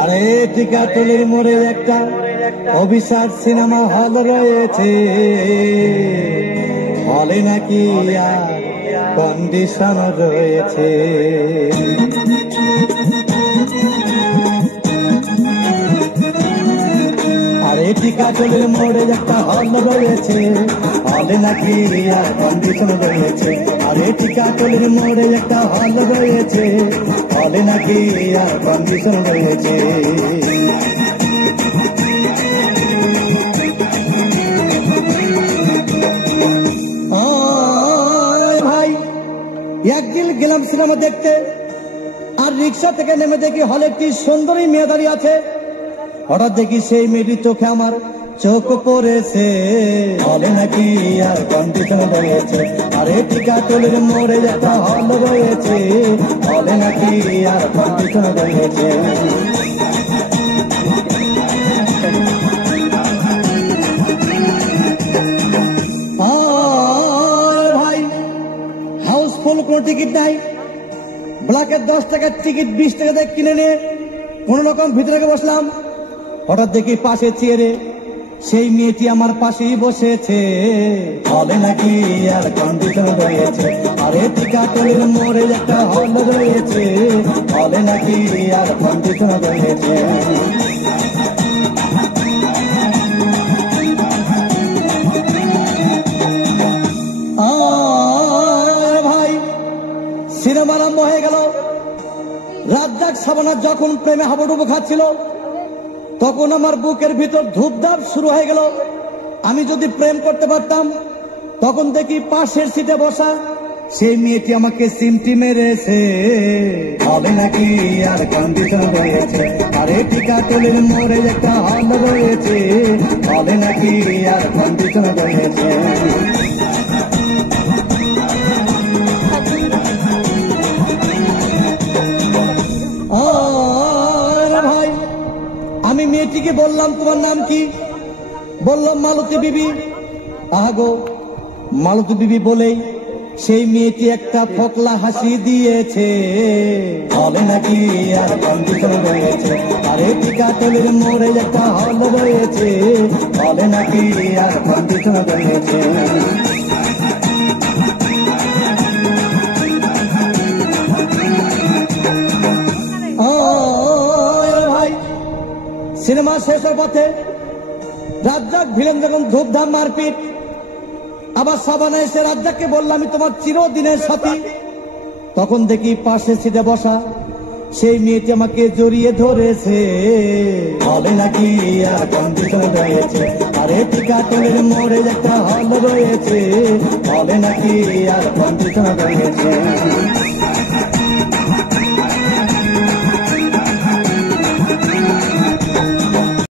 আরে টিকাতলির মোড়ে একটা অভিশাপ সিনেমা হল রয়েছে, হলে নাকি কন্ডিশন রয়েছে। আরে টিকাতলির মোড়ে একটা হল রয়েছে, হলে নাকি কন্ডিশন রয়েছে। আরে টিকাতলির মোড়ে একটা হল রয়েছে, হলে নাকি কন্ডিশন রয়েছে। ভাই একদিন গেলাম সিনেমা দেখতে, আর রিক্সা থেকে নেমে দেখি হলে একটি সুন্দরী মেয়ে দাঁড়িয়ে আছে। হঠাৎ দেখি সেই মেয়েটির চোখে আমার চোখ পড়েছে, হলে নাকি কন্ডিশন রয়েছে। আরে টিকাতলির মোড়ে একটা হল রয়েছে, হলে নাকি কন্ডিশন রয়েছে। ভাই হাউসফুল কোন টিকিট নাই, ব্ল্যাকের 10 টাকার টিকিট 20 টাকা দিয়ে কিনে নিয়ে কোন রকম ভিতরে বসলাম। হঠাৎ দেখি পাশে চেয়ারে সেই মেয়েটি আমার পাশেই বসেছে, হলে নাকি কন্ডিশন রয়েছে। আরে টিকাতলির মোড়ে একটা হল রয়েছে, হলে নাকি কন্ডিশন রয়েছে। ভাই সিনেমা আরম্ভ হয়ে গেল। রাজ্জাক শাবানা যখন প্রেমে হাবুডুবু খাচ্ছিল, তখন আমার বুকের ভিতর ধূপধাপ শুরু হয়ে গেল। আমি যদি প্রেম করতে পারতাম, তখন দেখি পাশের সিটে বসা সেই মেয়েটি আমাকে সিমটি মেরেছে, হবে নাকি কন্ডিশন রয়েছে। আরে টিকাতলির মোড়ে একটা হল রয়েছে, হবে নাকি কন্ডিশন রয়েছে। ভাই আমি মেয়েটিকে বললাম, তোমার নাম কি? বললাম মালতী বিবি। আহাগো মালতী বিবি বলেই সেই মেয়েটি একটা ফোকলা হাসি দিয়েছে, হবে নাকি কন্ডিশন রয়েছে। আরে টিকাতলির মোড়ে একটা হল রয়েছে, হবে নাকি কন্ডিশন রয়েছে। ভাই সিনেমা শেষের পথে রাজ্জাক ভিলেন যখন ধূপধাম মারপিট, আবার শাবানা এসে রাজ্জাককে বললাম, আমি তোমার চিরদিনের সাথী। তখন দেখি পাশে সিটে বসা সেই মেয়েটি আমাকে জড়িয়ে ধরেছে, হবে নাকি কন্ডিশন রয়েছে। আরে টিকাতলির মোড়ে একটা হল রয়েছে, হবে নাকি কন্ডিশন রয়েছে।